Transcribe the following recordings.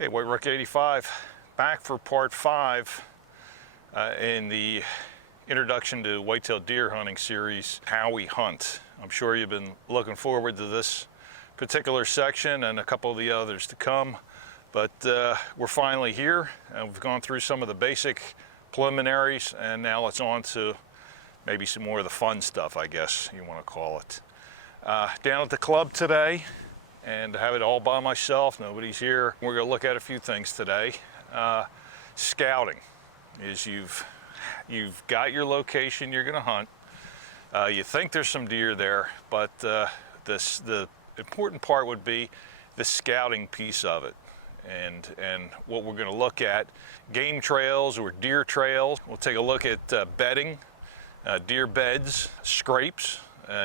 Hey, White Rook 85, back for part 5 in the introduction to whitetail deer hunting series, How We Hunt. I'm sure you've been looking forward to this particular section and a couple of the others to come, but we're finally here and we've gone through some of the basic preliminaries, and now it's on to maybe some more of the fun stuff, I guess you want to call it. Down at the club today, and have it all by myself, nobody's here. We're going to look at a few things today. Scouting is you've got your location you're going to hunt. You think there's some deer there, but the important part would be the scouting piece of it. And what we're going to look at, game trails or deer trails. We'll take a look at bedding, deer beds, scrapes,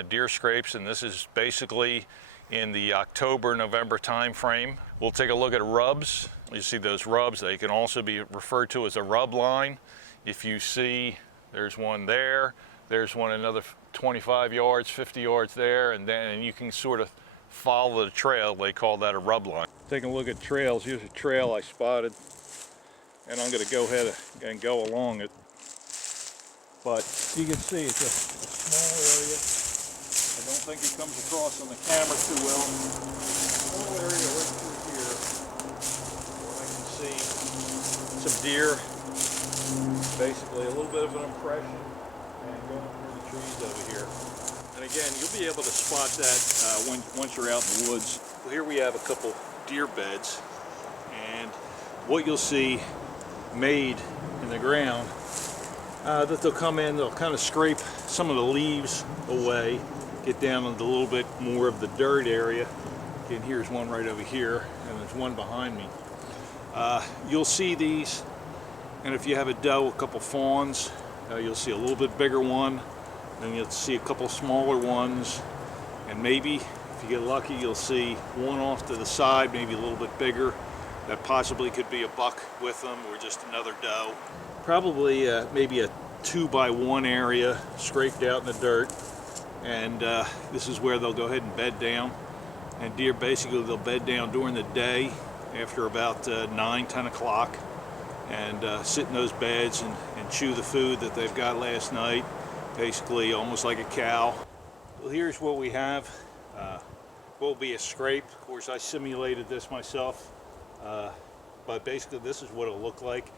deer scrapes, and this is basically in the October-November time frame. We'll take a look at rubs. You see those rubs, they can also be referred to as a rub line. If you see there's one there, there's one another 25 yards, 50 yards there, and then you can sort of follow the trail. They call that a rub line. Taking a look at trails, here's a trail I spotted, and I'm going to go ahead and go along it. But you can see it's a small area. I don't think it comes across on the camera too well. Small area right through here where I can see some deer. Basically a little bit of an impression and going through the trees over here. And again, you'll be able to spot that once you're out in the woods. Well, here we have a couple deer beds, and what you'll see made in the ground, that they'll come in, they'll kind of scrape some of the leaves away, get down into a little bit more of the dirt area. Again, here's one right over here, and there's one behind me. You'll see these, and if you have a doe, a couple fawns, you'll see a little bit bigger one, then you'll see a couple smaller ones, and maybe, if you get lucky, you'll see one off to the side, maybe a little bit bigger. That possibly could be a buck with them, or just another doe. Probably maybe a 2x1 area scraped out in the dirt. And this is where they'll go ahead and bed down. And deer, basically, they'll bed down during the day after about 9, 10 o'clock, and sit in those beds and chew the food that they've got last night, basically almost like a cow. Well, here's what we have. What will be a scrape. Of course, I simulated this myself, but basically this is what it'll look like.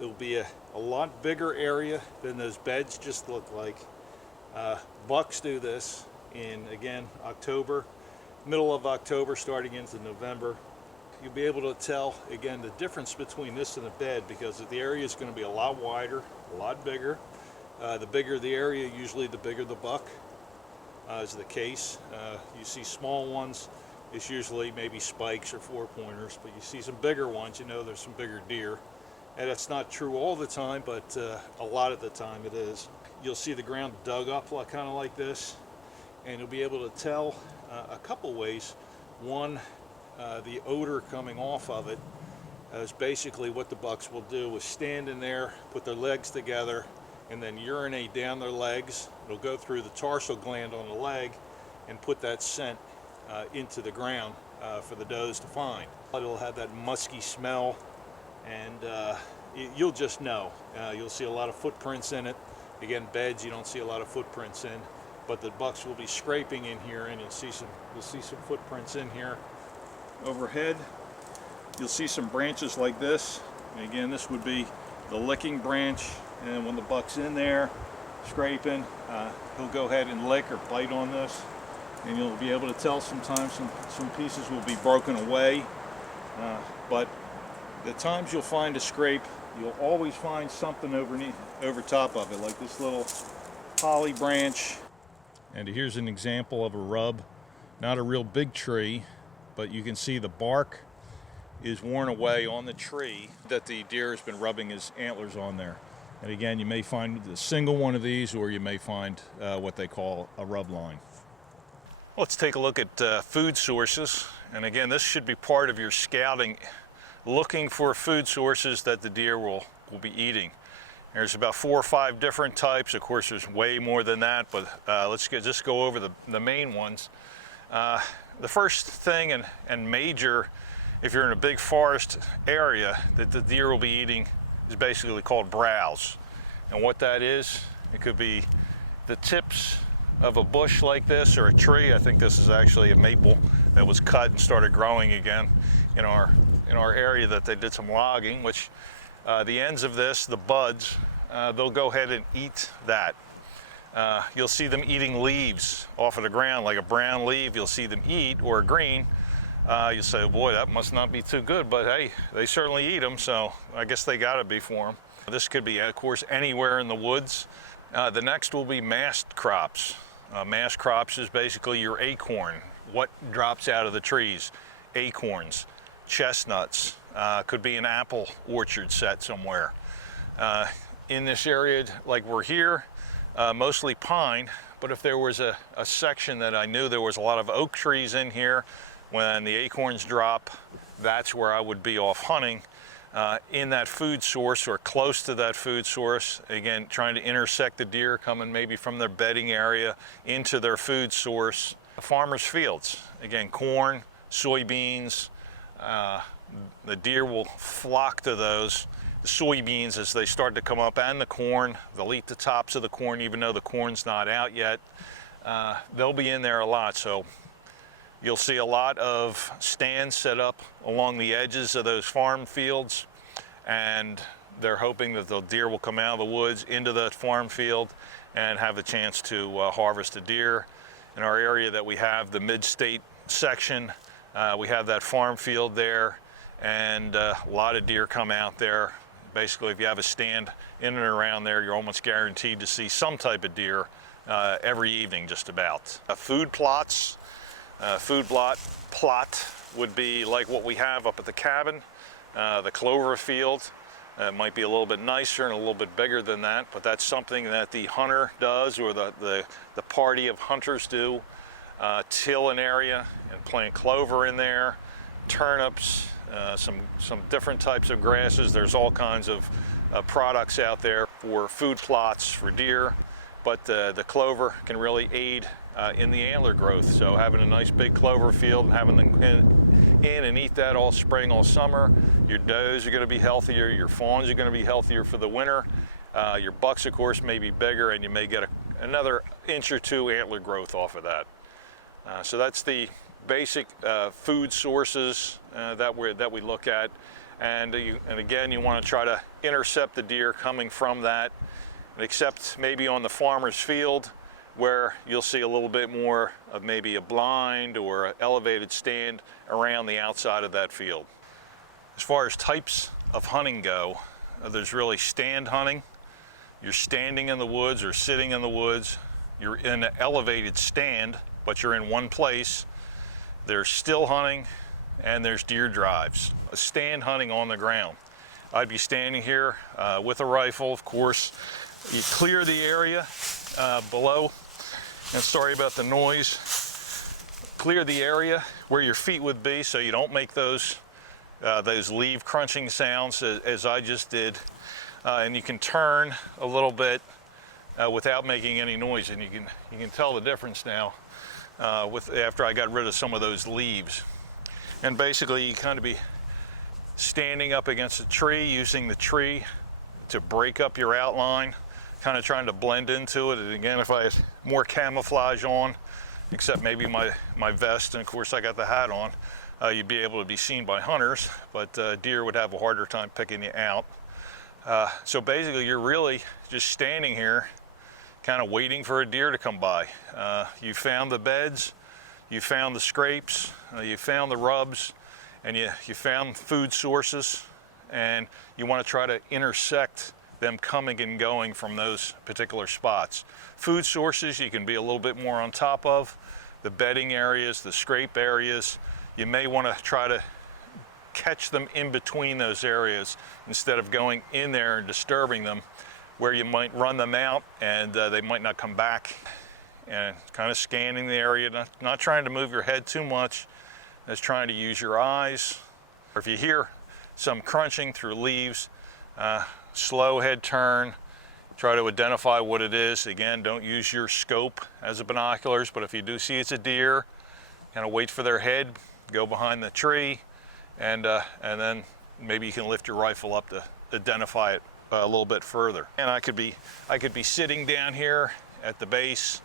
It'll be a lot bigger area than those beds just look like. Bucks do this in, again, October, middle of October, starting into November. You'll be able to tell, again, the difference between this and a bed, because the area is going to be a lot wider, a lot bigger. The bigger the area, usually the bigger the buck, is the case. You see small ones, it's usually maybe spikes or 4-pointers, but you see some bigger ones, you know there's some bigger deer. And that's not true all the time, but a lot of the time it is. You'll see the ground dug up kind of like this, and you'll be able to tell a couple ways. One, the odor coming off of it is basically what the bucks will do is stand in there, put their legs together, and then urinate down their legs. It'll go through the tarsal gland on the leg and put that scent into the ground for the does to find. It'll have that musky smell, and you'll just know. You'll see a lot of footprints in it. Again, beds you don't see a lot of footprints in, but the bucks will be scraping in here, and you'll see some footprints in here. Overhead, you'll see some branches like this. And again, this would be the licking branch, and when the buck's in there scraping, he'll go ahead and lick or bite on this, and you'll be able to tell sometimes some pieces will be broken away, but the times you'll find a scrape, you'll always find something over top of it, like this little holly branch. And here's an example of a rub. Not a real big tree, but you can see the bark is worn away on the tree that the deer has been rubbing his antlers on there. And again, you may find a single one of these, or you may find what they call a rub line. Let's take a look at food sources. And again, this should be part of your scouting, looking for food sources that the deer will be eating. There's about 4 or 5 different types. Of course, there's way more than that, but let's just go over the main ones. The first thing and major if you're in a big forest area that the deer will be eating is basically called browse. And what that is, it could be the tips of a bush like this or a tree. I think this is actually a maple that was cut and started growing again in our area that they did some logging, which the ends of this, the buds, they'll go ahead and eat that. You'll see them eating leaves off of the ground, like a brown leaf you'll see them eat, or a green. You say, boy, that must not be too good, but hey, they certainly eat them, so I guess they gotta be for them. This could be, of course, anywhere in the woods. The next will be mast crops. Mast crops is basically your acorn, what drops out of the trees. Acorns, chestnuts, could be an apple orchard set somewhere. In this area, like we're here, mostly pine, but if there was a section that I knew there was a lot of oak trees in here, when the acorns drop, that's where I would be off hunting. In that food source or close to that food source, again, trying to intersect the deer coming maybe from their bedding area into their food source. Farmers' fields, again, corn, soybeans, the deer will flock to those. The soybeans, as they start to come up, and the corn, they'll eat the tops of the corn even though the corn's not out yet. They'll be in there a lot, so you'll see a lot of stands set up along the edges of those farm fields, and they're hoping that the deer will come out of the woods into that farm field and have a chance to harvest a deer. In our area that we have, the mid-state section, we have that farm field there, and a lot of deer come out there. Basically, if you have a stand in and around there, you're almost guaranteed to see some type of deer every evening, just about. Food plots. Food plot would be like what we have up at the cabin, the clover field. It might be a little bit nicer and a little bit bigger than that, but that's something that the hunter does, or the party of hunters do. Till an area and plant clover in there, turnips, some different types of grasses. There's all kinds of products out there for food plots for deer, but the clover can really aid in the antler growth. So having a nice big clover field and having them in and eat that all spring, all summer, your does are going to be healthier, your fawns are going to be healthier for the winter. Your bucks, of course, may be bigger, and you may get another inch or two antler growth off of that. So that's the basic food sources that we look at, and again, you want to try to intercept the deer coming from that, except maybe on the farmer's field, where you'll see a little bit more of maybe a blind or an elevated stand around the outside of that field. As far as types of hunting go, there's really stand hunting. You're standing in the woods or sitting in the woods. You're in an elevated stand, but you're in one place. There's still hunting, and there's deer drives. A stand hunting on the ground. I'd be standing here with a rifle, of course. You clear the area below, and sorry about the noise. Clear the area where your feet would be so you don't make those leaf crunching sounds as I just did. And you can turn a little bit without making any noise, and you can tell the difference now after I got rid of some of those leaves. And basically you kind of be standing up against a tree, using the tree to break up your outline, kind of trying to blend into it. And again, if I had more camouflage on, except maybe my vest, and of course I got the hat on, you'd be able to be seen by hunters, but deer would have a harder time picking you out. So basically you're really just standing here kind of waiting for a deer to come by. You found the beds, you found the scrapes, you found the rubs, and you found food sources, and you want to try to intersect them coming and going from those particular spots. Food sources you can be a little bit more on top of. The bedding areas, the scrape areas, you may want to try to catch them in between those areas instead of going in there and disturbing them, where you might run them out and they might not come back. And kind of scanning the area, not trying to move your head too much, just trying to use your eyes. Or if you hear some crunching through leaves, slow head turn, try to identify what it is. Again, don't use your scope as a binoculars, but if you do see it's a deer, kind of wait for their head, go behind the tree, and then maybe you can lift your rifle up to identify it a little bit further. And I could be sitting down here at the base,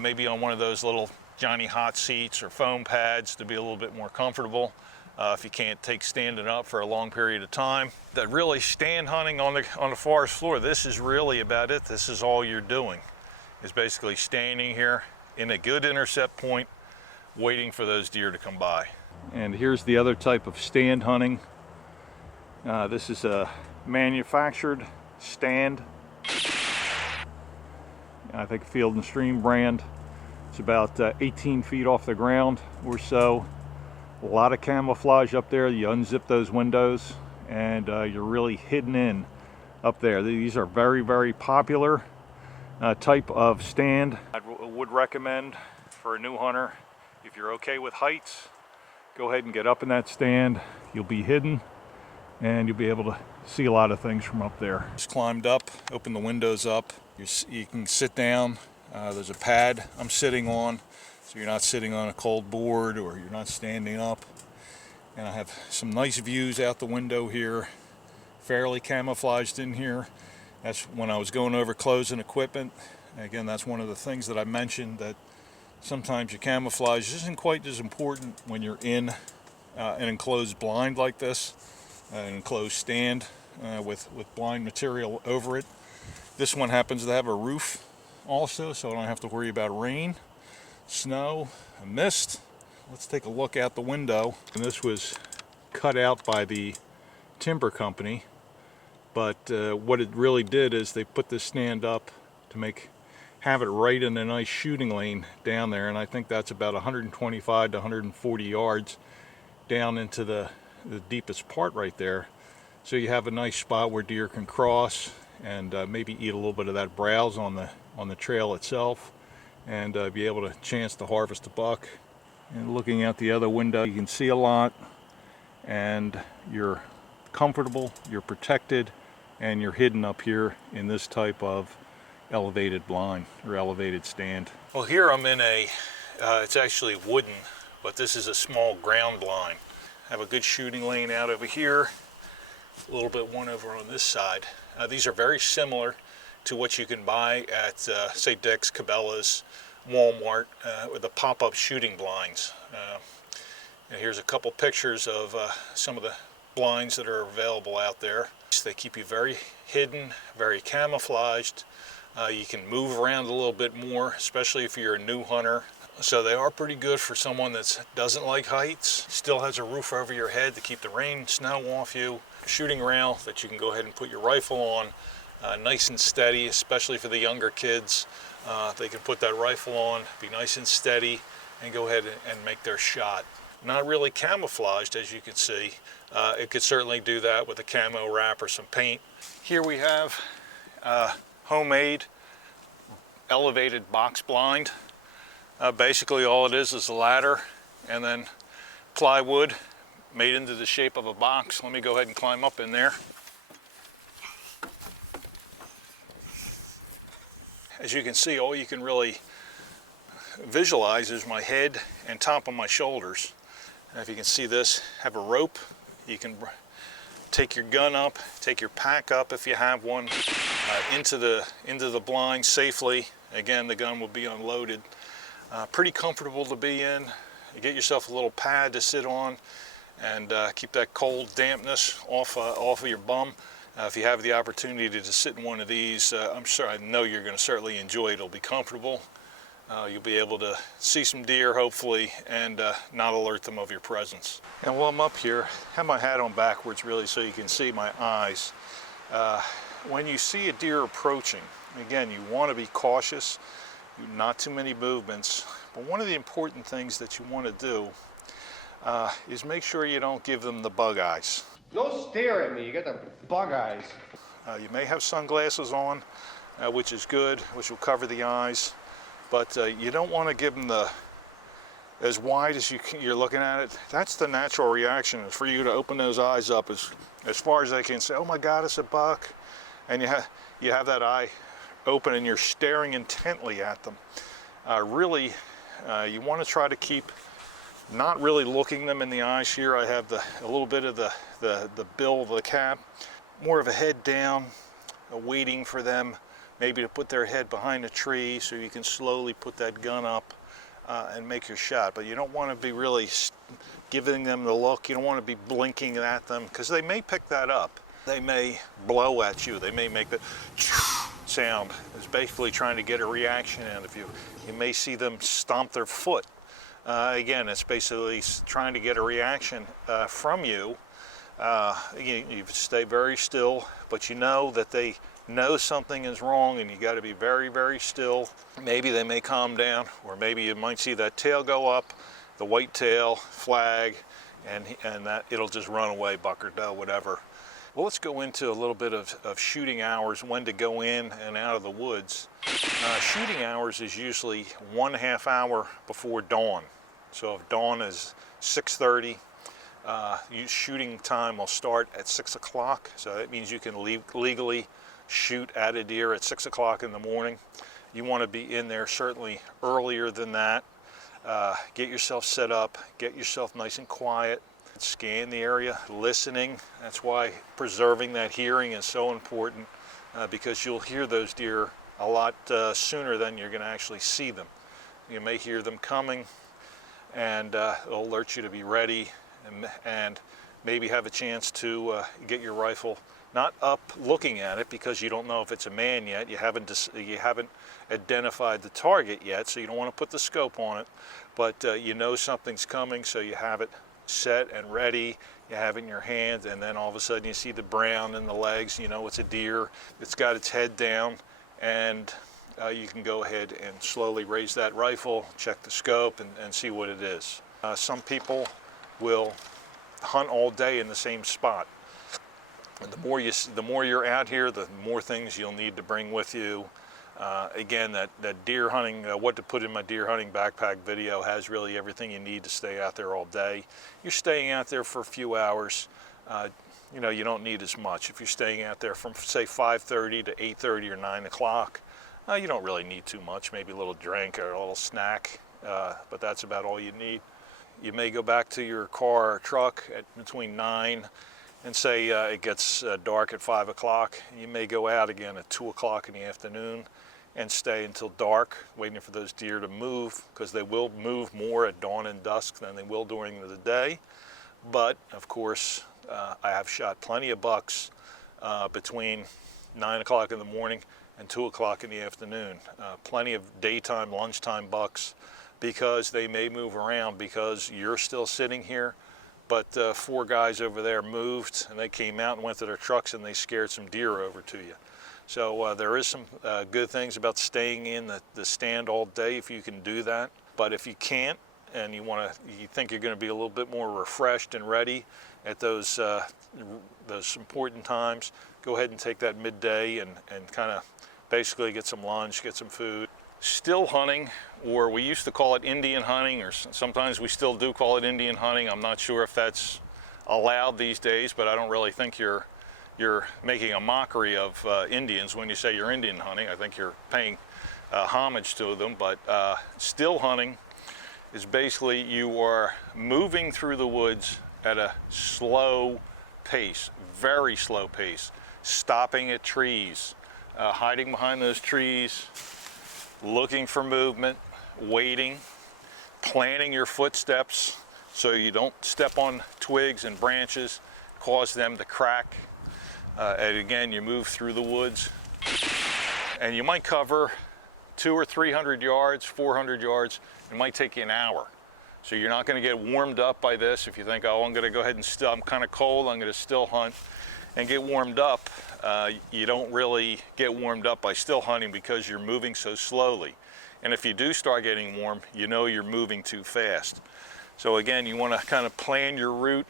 maybe on one of those little Johnny Hot seats or foam pads to be a little bit more comfortable if you can't take standing up for a long period of time. That really stand hunting on the forest floor, this is really about it. This is all you're doing, is basically standing here in a good intercept point, waiting for those deer to come by. And here's the other type of stand hunting. This is a manufactured stand. I think Field and Stream brand. It's about 18 feet off the ground or so. A lot of camouflage up there. You unzip those windows and you're really hidden in up there. These are very, very popular type of stand. I would recommend for a new hunter, if you're okay with heights, go ahead and get up in that stand. You'll be hidden and you'll be able to see a lot of things from up there. Just climbed up, open the windows up. You can sit down. There's a pad I'm sitting on, so you're not sitting on a cold board or you're not standing up. And I have some nice views out the window here, fairly camouflaged in here. That's when I was going over clothes and equipment. Again, that's one of the things that I mentioned, that sometimes your camouflage isn't quite as important when you're in an enclosed blind like this, an enclosed stand with blind material over it. This one happens to have a roof also, so I don't have to worry about rain, snow, mist. Let's take a look out the window. And this was cut out by the timber company, but what it really did is they put this stand up to have it right in a nice shooting lane down there, and I think that's about 125 to 140 yards down into the deepest part right there. So you have a nice spot where deer can cross and maybe eat a little bit of that browse on the trail itself, and be able to chance to harvest a buck. And looking out the other window, you can see a lot, and you're comfortable, you're protected, and you're hidden up here in this type of elevated blind or elevated stand. Well, here I'm in it's actually wooden, but this is a small ground blind. I have a good shooting lane out over here, a little bit one over on this side. These are very similar to what you can buy at, say, Dick's, Cabela's, Walmart, with the pop-up shooting blinds. And here's a couple pictures of some of the blinds that are available out there. They keep you very hidden, very camouflaged. You can move around a little bit more, especially if you're a new hunter. So they are pretty good for someone that doesn't like heights, still has a roof over your head to keep the rain, snow off you. Shooting rail that you can go ahead and put your rifle on, nice and steady, especially for the younger kids. They can put that rifle on, be nice and steady, and go ahead and make their shot. Not really camouflaged, as you can see. It could certainly do that with a camo wrap or some paint. Here we have homemade elevated box blind. Basically all it is a ladder and then plywood made into the shape of a box. Let me go ahead and climb up in there. As you can see, all you can really visualize is my head and top of my shoulders. And if you can see this, have a rope. You can take your gun up, take your pack up if you have one, into the blind safely. Again, the gun will be unloaded. Pretty comfortable to be in. You get yourself a little pad to sit on and keep that cold dampness off of your bum. If you have the opportunity to sit in one of these, I know you're going to certainly enjoy it. It'll be comfortable. You'll be able to see some deer, hopefully, and not alert them of your presence. And while I'm up here, I have my hat on backwards really so you can see my eyes. When you see a deer approaching, again, you want to be cautious, not too many movements, but one of the important things that you want to do is make sure you don't give them the bug eyes. Don't stare at me, you got the bug eyes. You may have sunglasses on, which is good, which will cover the eyes, but you don't want to give them as wide as you're looking at it. That's the natural reaction, is for you to open those eyes up as far as they can, say, oh my God, it's a buck, and you have that eye open and you're staring intently at them. Really, you want to try to keep Not really looking them in the eyes here. I have a little bit of the bill of the cap, more of a head down, waiting for them maybe to put their head behind a tree so you can slowly put that gun up and make your shot. But you don't want to be really giving them the look. You don't want to be blinking at them because they may pick that up. They may blow at you. They may make the sound. It's basically trying to get a reaction out of you. You may see them stomp their foot. Again, it's basically trying to get a reaction from you. You stay very still, but you know that they know something is wrong and you got to be very, very still. Maybe they may calm down, or maybe you might see that tail go up, the white tail flag, and that it'll just run away, buck or doe, whatever. Well, let's go into a little bit of shooting hours, when to go in and out of the woods. Shooting hours is usually 1/2 hour before dawn. So if dawn is 6:30, shooting time will start at 6 o'clock. So that means you can legally shoot at a deer at 6 o'clock in the morning. You want to be in there certainly earlier than that. Get yourself set up, get yourself nice and quiet. Scan the area, listening. That's why preserving that hearing is so important, because you'll hear those deer a lot sooner than you're going to actually see them. You may hear them coming, and it'll alert you to be ready, and maybe have a chance to get your rifle not up looking at it, because you don't know if it's a man yet. You haven't identified the target yet, so you don't want to put the scope on it, but you know something's coming, so you have it set and ready. You have it in your hand, and then all of a sudden you see the brown in the legs. You know it's a deer. It's got its head down, and you can go ahead and slowly raise that rifle, check the scope, and see what it is. Some people will hunt all day in the same spot. And the more you're out here, the more things you'll need to bring with you. Again, that deer hunting, what to put in my deer hunting backpack video has really everything you need to stay out there all day. You're staying out there for a few hours. You know, you don't need as much. If you're staying out there from, say, 5:30 to 8:30 or 9 o'clock, you don't really need too much. Maybe a little drink or a little snack, but that's about all you need. You may go back to your car or truck at between 9 and say it gets dark at 5 o'clock. You may go out again at 2 o'clock in the afternoon and stay until dark, waiting for those deer to move, because they will move more at dawn and dusk than they will during the day. But of course, I have shot plenty of bucks between 9 o'clock in the morning and 2 o'clock in the afternoon. Plenty of daytime, lunchtime bucks, because they may move around, because you're still sitting here, but 4 guys over there moved, and they came out and went to their trucks, and they scared some deer over to you. So there is some good things about staying in the stand all day if you can do that. But if you can't, and you think you're going to be a little bit more refreshed and ready at those important times, go ahead and take that midday and kind of basically get some lunch, get some food. Still hunting, or we used to call it Indian hunting, or sometimes we still do call it Indian hunting. I'm not sure if that's allowed these days, but I don't really think you're making a mockery of Indians when you say you're Indian hunting. I think you're paying homage to them. But still hunting is basically you are moving through the woods at a slow pace, very slow pace, stopping at trees, hiding behind those trees, looking for movement, waiting, planning your footsteps so you don't step on twigs and branches, cause them to crack. And again, you move through the woods, and you might cover 200 or 300 yards, 400 yards. It might take you an hour. So you're not going to get warmed up by this. If you think, oh, I'm going to go ahead and still, I'm kind of cold, I'm going to still hunt and get warmed up. You don't really get warmed up by still hunting, because you're moving so slowly. And if you do start getting warm, you know you're moving too fast. So again, you want to kind of plan your route.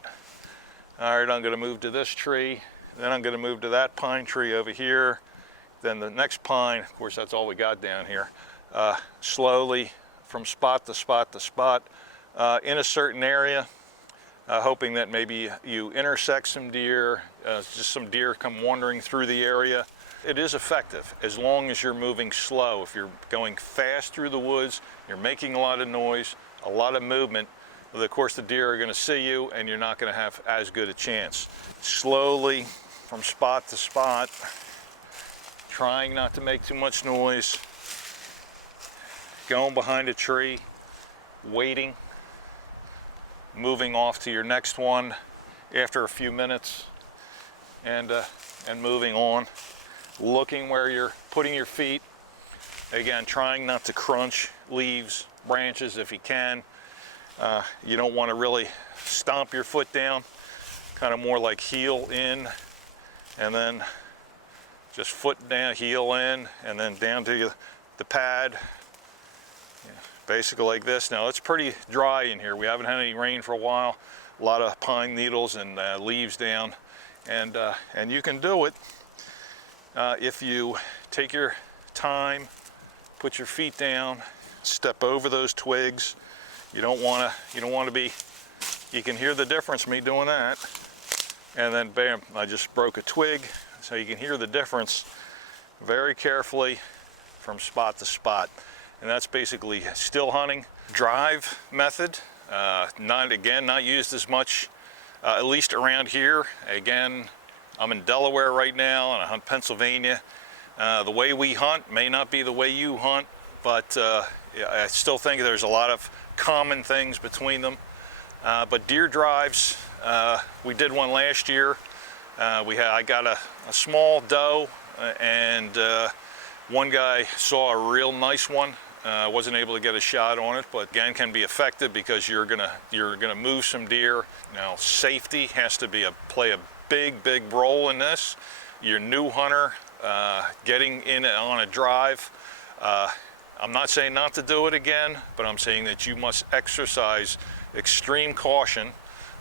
All right, I'm going to move to this tree. Then I'm going to move to that pine tree over here. Then the next pine, of course, that's all we got down here. Slowly from spot to spot to spot in a certain area, hoping that maybe you intersect some deer, just some deer come wandering through the area. It is effective as long as you're moving slow. If you're going fast through the woods, you're making a lot of noise, a lot of movement, of course the deer are going to see you and you're not going to have as good a chance. Slowly from spot to spot, trying not to make too much noise, going behind a tree, waiting, moving off to your next one after a few minutes, and moving on, looking where you're putting your feet. Again, trying not to crunch leaves, branches if you can. You don't want to really stomp your foot down, kind of more like heel in, and then just foot down, heel in, and then down to the pad. Yeah, basically like this. Now it's pretty dry in here. We haven't had any rain for a while. A lot of pine needles and leaves down, and you can do it if you take your time, put your feet down, step over those twigs. You don't want to be. You can hear the difference me doing that, and then bam! I just broke a twig, so you can hear the difference very carefully from spot to spot. And that's basically still hunting. Drive method, not used as much, at least around here. Again, I'm in Delaware right now and I hunt Pennsylvania. The way we hunt may not be the way you hunt, but I still think there's a lot of common things between them. But deer drives, we did one last year. I got a small doe, and one guy saw a real nice one. Wasn't able to get a shot on it, but again can be effective because you're gonna move some deer. Now safety has to play a big role in this. Your new hunter getting in on a drive. I'm not saying not to do it again, but I'm saying that you must exercise extreme caution,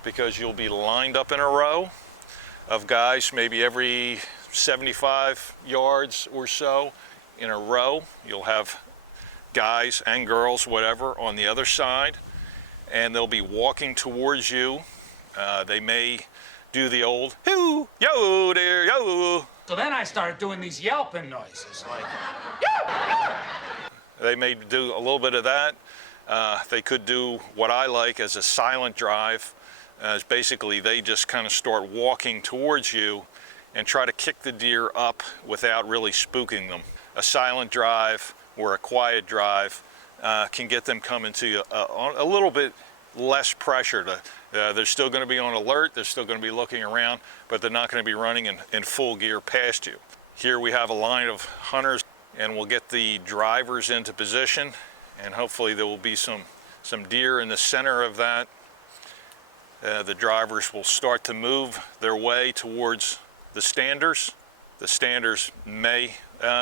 because you'll be lined up in a row of guys, maybe every 75 yards or so in a row. You'll have guys and girls, whatever, on the other side, and they'll be walking towards you. They may do the old "hoo, yo there, yo." So then I started doing these yelping noises, like, They may do a little bit of that. They could do what I like as a silent drive. As basically they just kind of start walking towards you and try to kick the deer up without really spooking them. A silent drive or a quiet drive can get them coming to you a little bit less pressure. They're still going to be on alert, they're still going to be looking around, but they're not going to be running in full gear past you. Here we have a line of hunters, and we'll get the drivers into position, and hopefully there will be some deer in the center of that. The drivers will start to move their way towards the standers. The standers may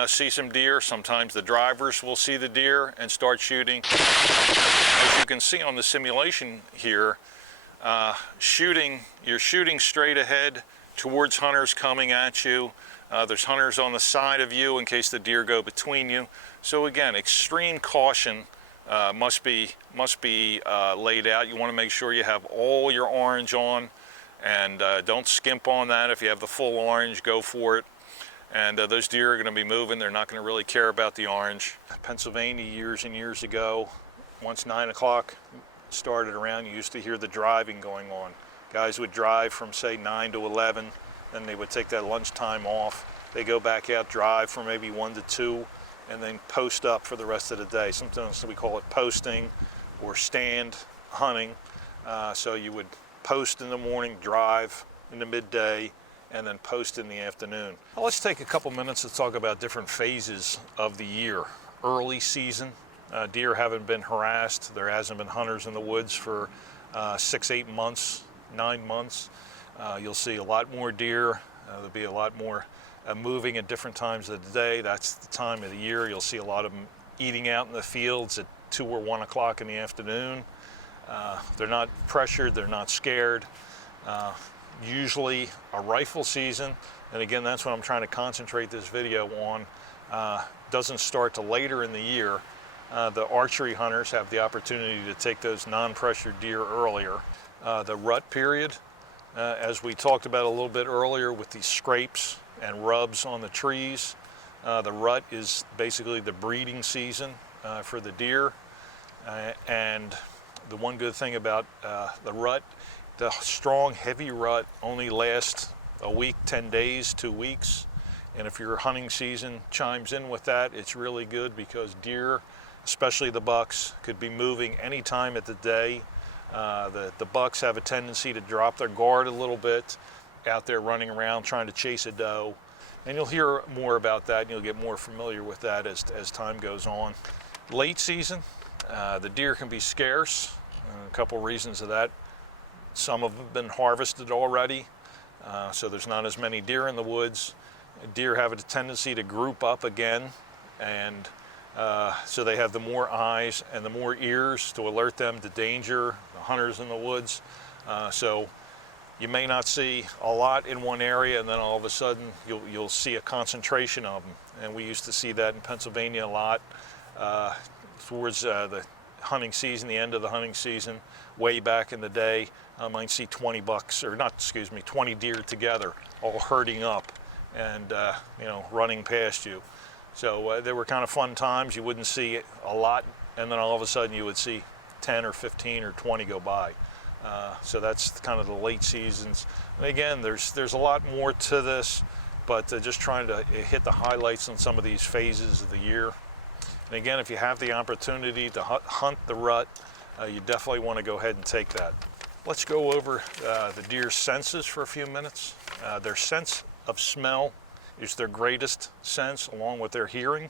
see some deer. Sometimes the drivers will see the deer and start shooting. As you can see on the simulation here, you're shooting straight ahead towards hunters coming at you. There's hunters on the side of you in case the deer go between you. So again, extreme caution must be laid out. You want to make sure you have all your orange on, and don't skimp on that. If you have the full orange, go for it. And those deer are going to be moving. They're not going to really care about the orange. Pennsylvania, years and years ago, once 9 o'clock started around, you used to hear the driving going on. Guys would drive from say 9 to 11, then they would take that lunchtime off. They go back out, drive for maybe 1 to 2, and then post up for the rest of the day. Sometimes we call it posting or stand hunting. So you would post in the morning, drive in the midday, and then post in the afternoon. Now let's take a couple minutes to talk about different phases of the year. Early season, deer haven't been harassed. There hasn't been hunters in the woods for 6, 8 months, 9 months. You'll see a lot more deer. There'll be a lot more moving at different times of the day. That's the time of the year. You'll see a lot of them eating out in the fields at 2 or 1 o'clock in the afternoon. They're not pressured, they're not scared. Usually a rifle season, and again, that's what I'm trying to concentrate this video on, doesn't start till later in the year. The archery hunters have the opportunity to take those non-pressured deer earlier. The rut period, as we talked about a little bit earlier with these scrapes and rubs on the trees, the rut is basically the breeding season for the deer, and The one good thing about the rut, the strong, heavy rut only lasts a week, 10 days, 2 weeks. And if your hunting season chimes in with that, it's really good because deer, especially the bucks, could be moving any time of the day. The bucks have a tendency to drop their guard a little bit out there running around trying to chase a doe. And you'll hear more about that and you'll get more familiar with that as time goes on. Late season, the deer can be scarce. A couple reasons of that. Some of them have been harvested already, so there's not as many deer in the woods. Deer have a tendency to group up again, and so they have the more eyes and the more ears to alert them to danger, the hunters in the woods. So you may not see a lot in one area, and then all of a sudden you'll see a concentration of them. And we used to see that in Pennsylvania a lot towards the hunting season, the end of the hunting season, way back in the day. I might see 20 bucks, or not, excuse me, 20 deer together, all herding up and running past you. So they were kind of fun times. You wouldn't see a lot, and then all of a sudden you would see 10 or 15 or 20 go by. So that's kind of the late seasons. And again, there's a lot more to this, but just trying to hit the highlights on some of these phases of the year. And again, if you have the opportunity to hunt the rut, you definitely want to go ahead and take that. Let's go over the deer's senses for a few minutes. Their sense of smell is their greatest sense, along with their hearing.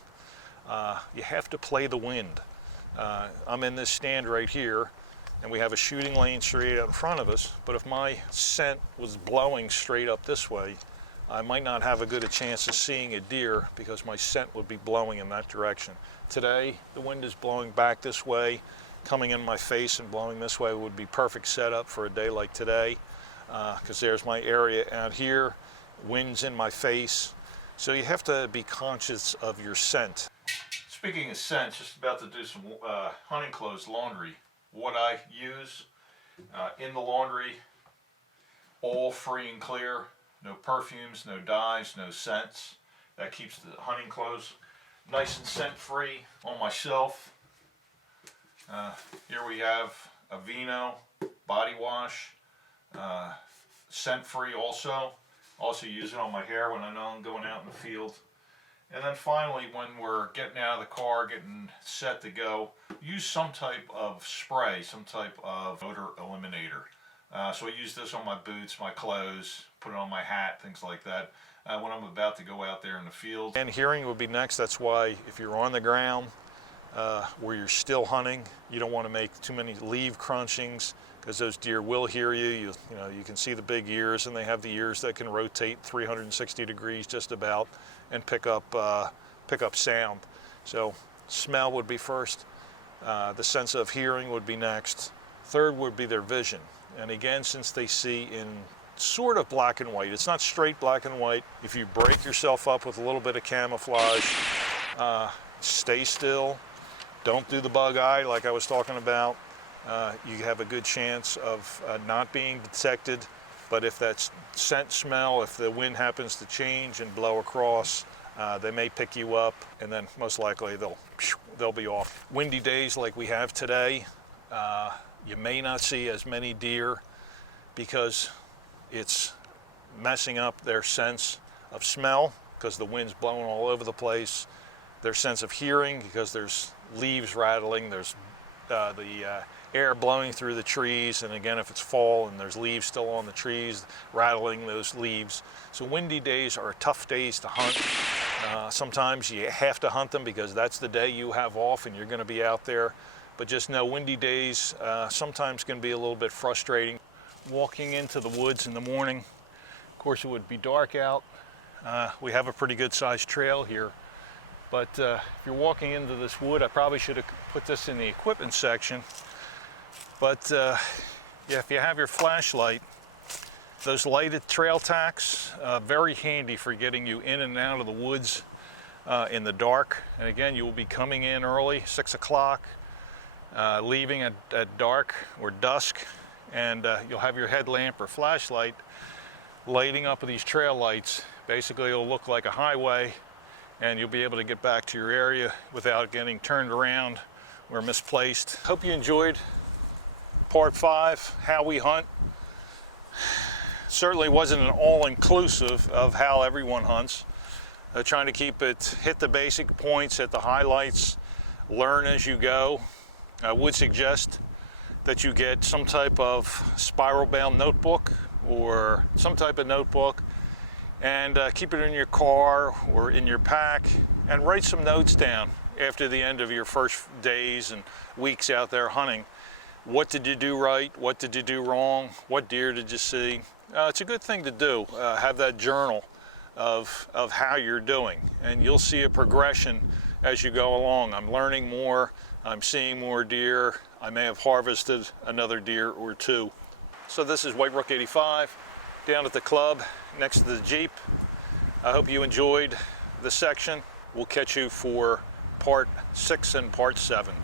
You have to play the wind. I'm in this stand right here, and we have a shooting lane straight out in front of us, but if my scent was blowing straight up this way, I might not have a good chance of seeing a deer because my scent would be blowing in that direction. Today, the wind is blowing back this way, coming in my face and blowing this way would be perfect setup for a day like today, because there's my area out here, wind's in my face. So you have to be conscious of your scent. Speaking of scent, just about to do some hunting clothes laundry. What I use in the laundry, all free and clear, no perfumes, no dyes, no scents. That keeps the hunting clothes nice and scent free. On my shelf, here we have a Vino body wash, scent free also. Also use it on my hair when I know I'm going out in the field. And then finally, when we're getting out of the car, getting set to go, use some type of spray, some type of odor eliminator. So I use this on my boots, my clothes, put it on my hat, things like that, when I'm about to go out there in the field. And hearing would be next. That's why if you're on the ground where you're still hunting, you don't want to make too many leaf crunchings, because those deer will hear you. You can see the big ears, and they have the ears that can rotate 360 degrees just about and pick up sound. So smell would be first. The sense of hearing would be next. Third would be their vision. And again, since they see in sort of black and white, it's not straight black and white. If you break yourself up with a little bit of camouflage, stay still, don't do the bug eye like I was talking about. You have a good chance of not being detected, but if that scent smell, if the wind happens to change and blow across, they may pick you up, and then most likely they'll be off. Windy days like we have today, you may not see as many deer because it's messing up their sense of smell because the wind's blowing all over the place, their sense of hearing because there's leaves rattling, there's the air blowing through the trees, and again, if it's fall and there's leaves still on the trees, rattling those leaves. So windy days are tough days to hunt. Sometimes you have to hunt them because that's the day you have off and you're going to be out there. But just know windy days sometimes can be a little bit frustrating. Walking into the woods in the morning, of course it would be dark out. We have a pretty good sized trail here. But if you're walking into this wood, I probably should have put this in the equipment section. But yeah, if you have your flashlight, those lighted trail tacks, very handy for getting you in and out of the woods in the dark. And again, you will be coming in early, 6 o'clock, leaving at dark or dusk, and you'll have your headlamp or flashlight lighting up with these trail lights. Basically, it'll look like a highway, and you'll be able to get back to your area without getting turned around or misplaced. Hope you enjoyed part 5, how we hunt. Certainly wasn't an all-inclusive of how everyone hunts. Trying to keep it, hit the basic points, hit the highlights, learn as you go. I would suggest that you get some type of spiral bound notebook or some type of notebook and keep it in your car or in your pack and write some notes down after the end of your first days and weeks out there hunting. What did you do right? What did you do wrong? What deer did you see? It's a good thing to do, have that journal of how you're doing, and you'll see a progression as you go along. I'm learning more, I'm seeing more deer, I may have harvested another deer or two. So this is White Rook 85 down at the club next to the Jeep. I hope you enjoyed the section. We'll catch you for part 6 and part 7.